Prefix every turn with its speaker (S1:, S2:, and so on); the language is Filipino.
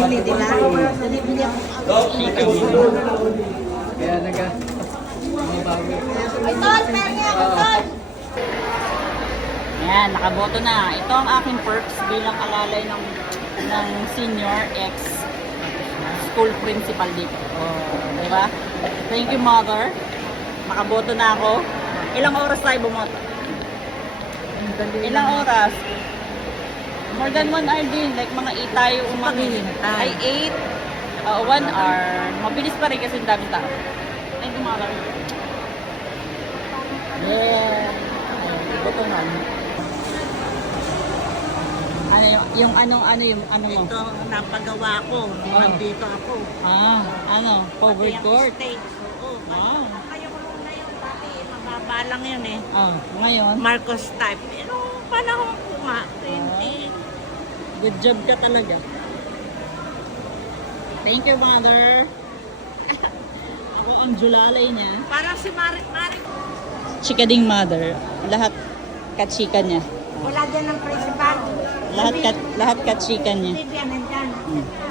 S1: ulitin na.
S2: Chika mo. Kaya mabago. Ayan, nakaboto na. Ito ang aking perks bilang alalay ng senior ex school principal dito. Oh, diba? Thank you, mother. Nakaboto na ako. Ilang oras tayo bumoto? Ilang oras? More than 1 hour din. Like mga 8 tayo umamin. Ay 8. 1 hour. Mabilis pa rin kasi ang daming tao. Thank you, mother. Yeah. Boto na. Ano yung ano mo?
S1: Ito, napagawa ko. Nandito ako.
S2: Ano? Forward court.
S1: Oo.
S2: Ah.
S1: Kayo ko na yung dati, mababa lang yun eh.
S2: Ngayon?
S1: Marcos type. Pero panahon ko nga, 20.
S2: Good job ka talaga. Thank you, mother. Ako ang julalay niya.
S1: Parang si Marik.
S2: Chika ding mother. Lahat kachika niya.
S1: Wala dyan ng principal.
S2: Lahat kachika niya.
S1: Hindi yan, nandyan.